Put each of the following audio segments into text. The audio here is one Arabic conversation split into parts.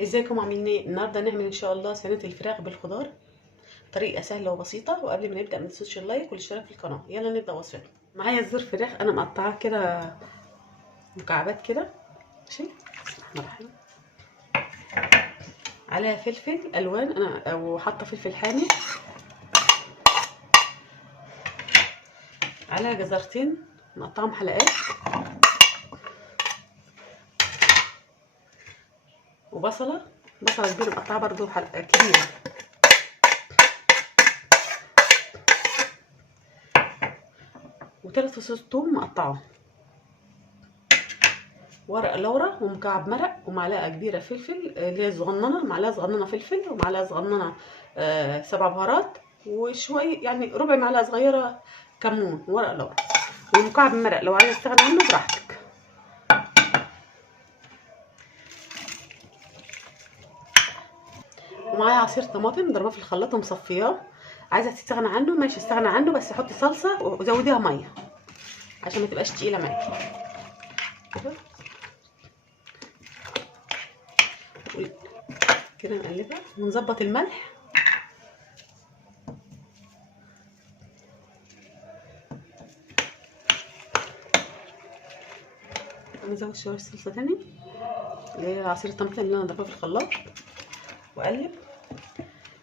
ازيكم عاملين ايه؟ النهارده نعمل ان شاء الله صينيه الفراخ بالخضار. طريقه سهله وبسيطه، وقبل ما نبدا ما تنسوش اللايك والاشتراك في القناه. يلا نبدا وصفتنا. معايا صدور فراخ انا مقطعاه كده مكعبات كده، ماشي. بسم الله الرحمن الرحيم. عليها فلفل الوان انا وحاطه فلفل حامي، عليها جزرتين مقطعهم حلقات، وبصله كبيره مقطعه برضو حلقه كبيره، وثلاث فصوص ثوم مقطعه، ورق لورا ومكعب مرق، ومعلقه كبيره فلفل اللي هي صغننه، معلقه صغننه فلفل، ومعلقه صغننه سبع بهارات، وشويه يعني ربع معلقه صغيره كمون ورق لورا، ومكعب مرق لو عايزه تستغنى عنه براحتك. ومعايا عصير طماطم ضرباه في الخلاط ومصفياه، عايزه تستغنى عنه ماشي استغنى عنه، بس حطي صلصه وزوديها ميه عشان ما تبقاش تقيله معاكي كده. كده نقلبها ونظبط الملح، نزود شويه صلصه تاني اللي هي عصير الطماطم اللي انا ضرباه في الخلاط، واقلب.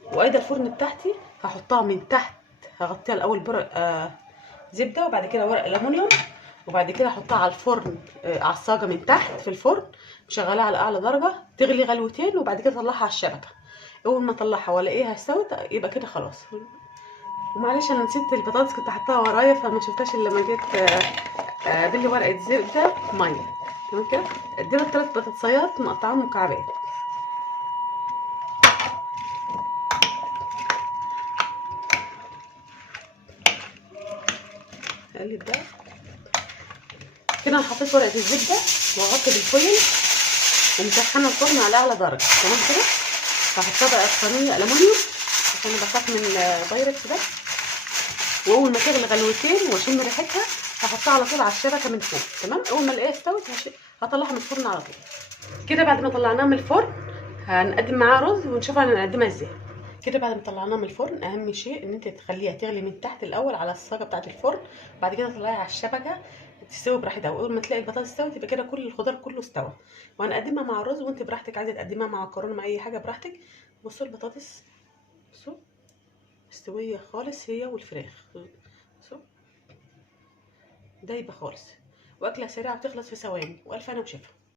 وايضا الفرن بتاعتي هحطها من تحت، هغطيها الاول برق زبده، وبعد كده ورق ليمونيوم، وبعد كده احطها على الفرن على الصاجه من تحت في الفرن، مشغلاها على اعلى درجه تغلي غلوتين، وبعد كده اطلعها على الشبكه. اول ما اطلعها والاقيها استوت يبقى كده خلاص. ومعلش انا نسيت البطاطس كنت حطاها ورايا فما شفتهاش الا لما جيت بلي ورقه زبده ميه. تمام كده. ادينا الثلاث بطاطسيات مقطعاهم مكعبات، اقلب ده كده. انا حطيت ورقه الزبده وغطي بالفويل ومسخنه الفرن على اعلى درجه. تمام كده. هحطها بقى في صينيه الومنيوم عشان بخاف من فيروس كده، واول ما تغلي غلوتين واشم ريحتها هحطها على طول على الشبكه من فوق. تمام. اول ما الاقيها استوت هطلعها من الفرن على طول كده. بعد ما طلعناها من الفرن هنقدم معاها رز ونشوف هنقدمها ازاي. كده بعد ما طلعناها من الفرن اهم شيء ان انت تخليها تغلي من تحت الاول على الصاجه بتاعه الفرن، بعد كده تطلعيها على الشبكه تستوي براحتها، واول ما تلاقي البطاطس استوت يبقى كده كل الخضار كله استوى. وهنقدمها مع الرز، وانت براحتك عايزه تقدمها مع مكرونه مع اي حاجه براحتك. بصوا البطاطس، بصوا مستويه خالص هي والفراخ، بصوا دايبه خالص، واكله سريعه بتخلص في ثواني، والف انا وشفا.